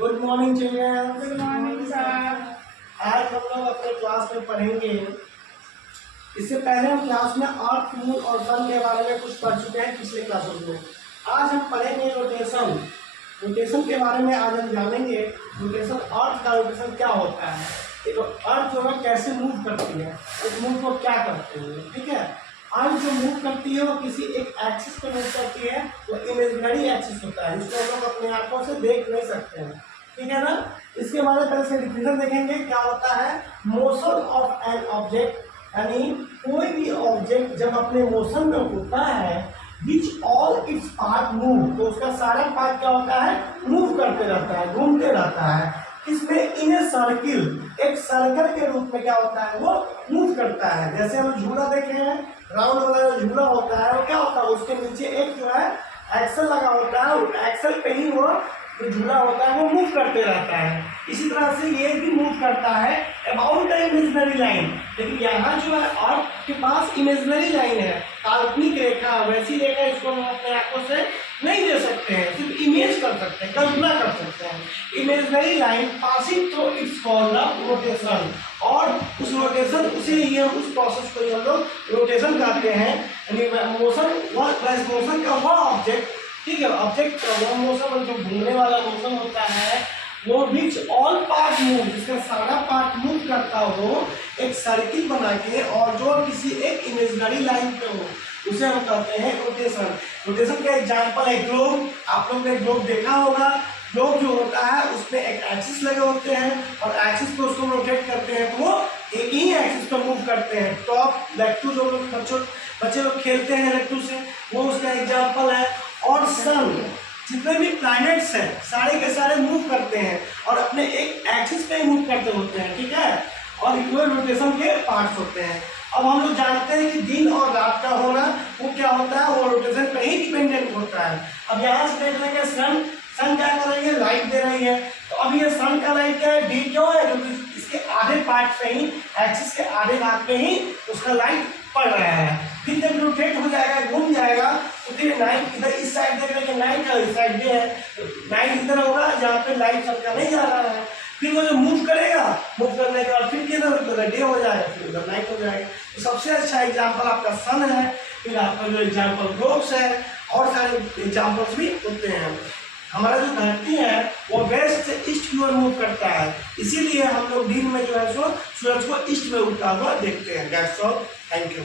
Good morning children. Good morning sir. आज हम लोग अपने क्लास में पढ़ेंगे। इससे पहले हम क्लास में अर्थ, मून और सन के बारे में कुछ पढ़ चुके हैं पिछले क्लासों में। आज हम पढ़ेंगे रोटेशन। रोटेशन के बारे में आज हम जानेंगे। रोटेशन, अर्थ का रोटेशन क्या होता है, एक अर्थ जो है कैसे मूव करती है, उस मूव को क्या करते हैं। ठीक है, अर्थ जो मूव करती है वो किसी एक एक्सिस पे मूव करती है। वो इमेजिनरी एक्सिस होता है, जिसको हम लोग अपने आंखों से देख नहीं सकते हैं। ठीक है ना। इसके बारे में पहले से डिफिनेशन देखेंगे क्या होता है। मोशन ऑफ एन ऑब्जेक्ट, यानी कोई भी ऑब्जेक्ट जब अपने मोशन में होता है, which all it's part move, तो उसका सारा पार्ट क्या होता है, मूव करते रहता है, घूमते रहता है। इसमें इन ए सर्किल, एक सर्कल के रूप में क्या होता है, वो मूव करता है। जैसे हम झूला देखे हैं, राउंड वाला जो झूला होता है वो क्या होता है, उसके नीचे एक जो है एक्सल लगा होता है, एक्सल पे ही वो जो झूला होता है वो मूव करते रहता है। इसी तरह से ये भी मूव करता है अबाउट द इमेजिनरी लाइन। लेकिन यहाँ जो है अर्थ के पास इमेजिनरी लाइन है, काल्पनिक रेखा, वैसी रेखा इसको हम अपने आंखों से नहीं दे सकते हैं, सिर्फ इमेज कर सकते हैं, कल्पना कर सकते हैं। Imaginary line passing through it's called the rotation, और उस रोटेशन उसे ये उस प्रोसेस को हम लोग रोटेशन कहते हैं। यानी मोशन का वह ऑब्जेक्ट, ठीक है, ऑब्जेक्ट का वह मोशन जो घूमने वाला मोशन होता है, वो विच ऑल पार्ट मूव, जिसका सारा पार्ट मूव करता हो एक सर्किल बना के, और जो किसी एक इमेजिनरी लाइन पे हो, उसे हम कहते हैं रोटेशन। रोटेशन का एग्जांपल है ग्लोब। आप लोग ने ग्लोब देखा होगा। ग्लोब जो होता है उसमें एक एक्सिस लगे होते हैं, और एक्सिस पे उसको रोटेट करते हैं तो वो एक ही एक्सिस पे मूव करते हैं। टॉप लट्टू जो लोग बच्चे लोग खेलते हैं लट्टू से, वो उसका एग्जाम्पल है। और सन, जितने भी प्लैनेट्स हैं सारे के सारे मूव करते हैं और अपने एक एक्सिस पे मूव करते होते हैं। ठीक है, और ये रोटेशन के पार्ट्स होते हैं। अब हम लोग जानते हैं कि दिन और रात का होना वो क्या होता है, वो रोटेशन पे ही डिपेंडेंट होता है। अब यहाँ से देख लेंगे सन क्या कर रही है, लाइट दे रही है। तो अब ये सन का लाइट क्या है, डी क्यों है, क्योंकि इसके आधे पार्ट पे ही, एक्सिस के आधे भाग पे ही उसका लाइट पड़ रहा है। फिर जब रोटेट हो जाएगा, घूम जाएगा, तो फिर नाइट इधर इस साइड देख लेंगे, नाइट का इस साइड ये है, नाइट इधर होगा जहाँ पे लाइट सबका नहीं जा रहा है। फिर वो जो मूव करेगा, मूव करने के बाद फिर किधर डे हो जाएगा, फिर उधर नाइट हो जाएगा। तो सबसे अच्छा एग्जाम्पल आपका सन है। फिर आपका जो एग्जाम्पल ग्लोब्स है, और सारे एग्जाम्पल्स भी होते हैं। हमारा जो धरती है वो वेस्ट से ईस्ट की ओर मूव करता है, इसीलिए हम लोग दिन में जो है सो सूरज को ईस्ट में उगता हुआ देखते हैं। That's all, thank you.